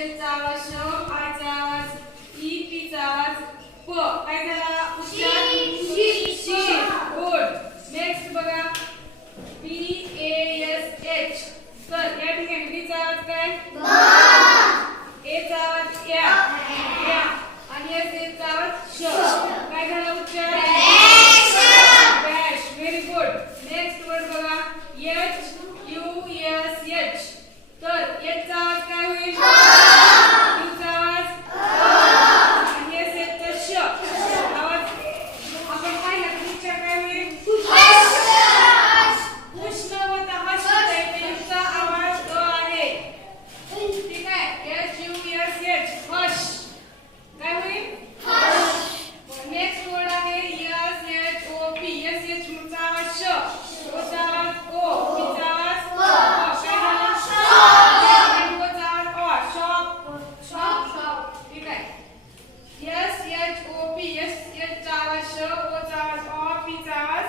S चा आवाज श, आय चा आवाज ई, पी चा आवाज प. काय झाला उच्चार शी. गुड. नेक्स्ट बघा पी ए एस एच. तर या ठिकाणी बी चा आवाज काय ए चा आवाज या आणि एस चा आवाज श. काय झाला उच्चार Bash. Very good. Next word बघा एच यू एस एच. तर एच चा आवाज काय होईल यू चा आवाज आणि एस चा श आवाज. आपण पाहिला तर उच्चार काय होईल उष्ण होता हश होता इथे यू चा आवाज आहे. ठीक आहे H U S H hush. काय होईल नेक्स्ट वर्ड आहे S H O P. S H चा आवाज श, ओ चा आवाज ओ, पी चा आवाज काय झाला आणि ओ चा आवाज शॉप. ठीक आहे S H O P. S H चा आवाज श, ओ चा आवाज ओ, पी चा आवाज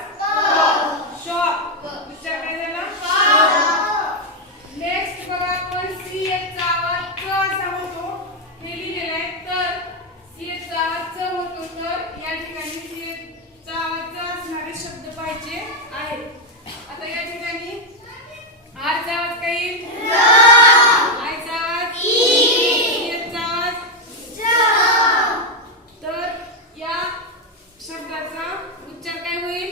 शॉप. उच्चार काय झाला नेक्स्ट बघा आपण सी एच चा आवाज च असा होतो हे लिहिलेलं आहे. तर सी एच चा आवाज च होतो. तर या ठिकाणी सी एच चा आवाज च असणारे शब्द पाहिजे आहेत. आता या ठिकाणी आर चा आवाज काय येईल आय चा आवाज सी एच चा आवाज. तर या शब्दाचा उच्चार काय होईल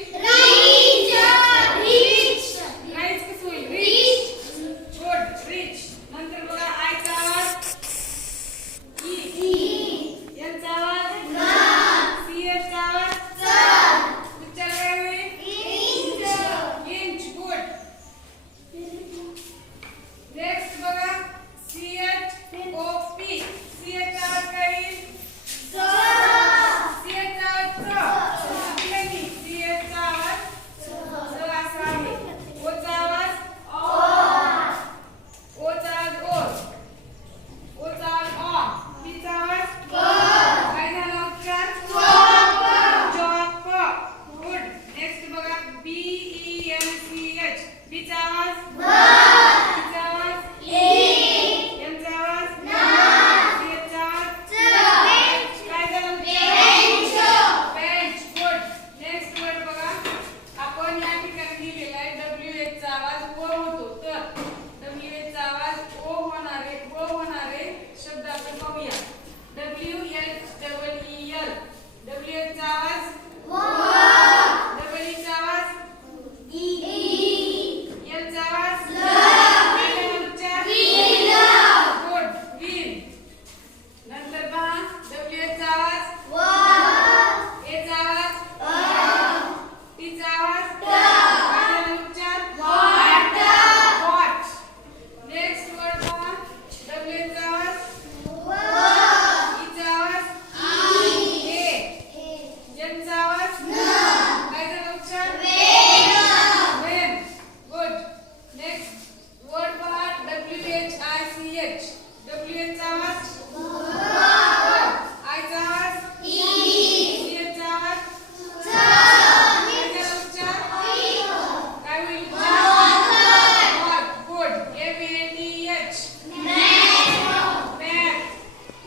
राईज कसं होईल रिच. Good rich. नंतर बघा आय चा आवाज ई, एल चा आवाज सी एच चा आवाज उच्चार काय होईल इंच. गुड. नेक्स्ट बघा C H O P. C H चा आवाज काय येईल सी एच चा आवाज सी एच चा आवाज असा आहे. ओ चा आवाज ओ चा आवाज ओ चा आवाज पी चा आवाज काय झाला उच्चार जॉब. गुड. नेक्स्ट बघा B E N C H. B चा आवाज पी चा आवाज एम चा आवाज सी एच चा आवाज काय झाला बेंच. गुड. नेक्स्ट वर्ड बघा आपण या ठिकाणी लिहिलेला आहे डब्ल्यू एच चा आवाज ओ होतो. तर डब्ल्यू एच चा आवाज ओ होणारे शब्द आपण पाहूया. W H double E L. W H चा आवाज डबल ई चा आवाज एल चा आवाज काय झाला उच्चार गुड व्हील. नंतर पहा डब्ल्यू एच चा आवाज ए चा आवाज टी चा आवाज काय झाला उच्चार वॉच. नेक्स्ट वर्ड पहा डब्ल्यू एच चा आवाज ई चा आवाज ए, एन चा आवाज काय झाला उच्चार वेन. गुड. नेक्स्ट वर्ड पहा W H I C H. W H चा आवाज आय चा आवाज सी एच चा आवाज काय झाला उच्चार काय होईल good. M A T H math.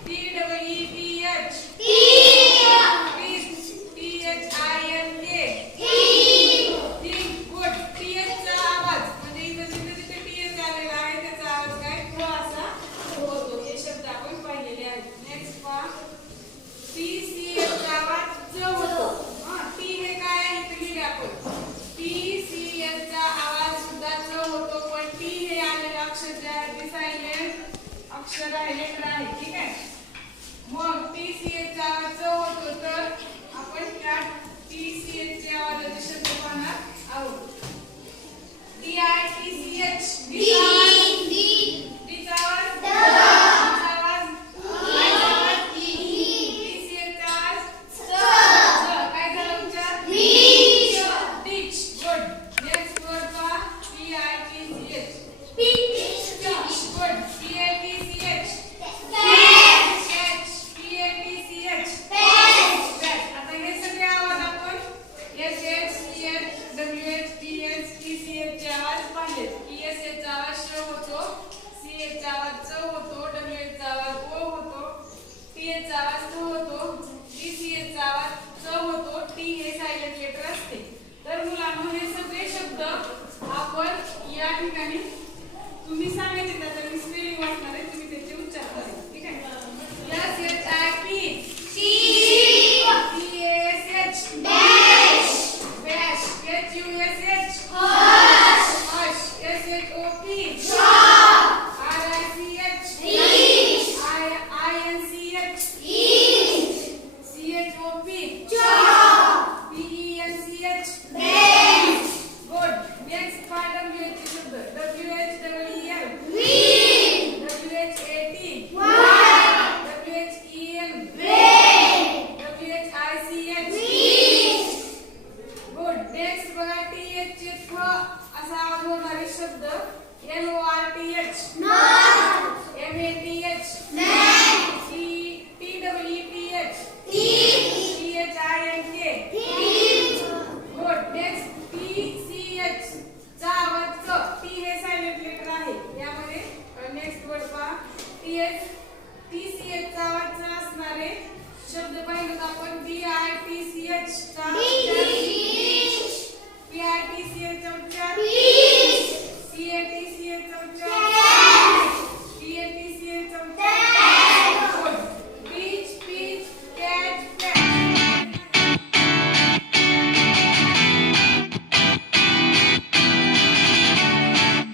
T double E T H T H I N A think. Good. T H चा आवाज म्हणजे इथं जिथे टी एच आलेला आहे त्याचा आवाज काय क असा होतो. हे शब्द आपण पाहिलेले आहेत. नेक्स्ट पहा टी सी एच चा आवाज च होतो. टी हे काय आहे इथे लिहिले आपण टी सी एच चा आवाज सुद्धा च होतो. पण टी हे आलेलं अक्षर जे आहे ते सायलेंट अक्षर आहे लेटर आहे. ठीक आहे मग टी सी एच चा आवाज च होतो. तर आपण त्या टी सी एच चे आवाजाचे शब्द पाहणार आहोत. T I T C H D चा आवाज डी चा आवाज आय चा आवाज टी सी एच चा आवाज काय झाला उच्चार टीच. गुड. नेक्स्ट वर्ड पहा T I T C H teach. Good. T I T C H T A T C च होतो, TCH चा आवाज च होतो, टी हे सायलेंट लेटर असते. तर मुलांनो हे सगळे शब्द आपण या ठिकाणी तुम्ही सांगायचे त्याचं स्पेलिंग वाचणार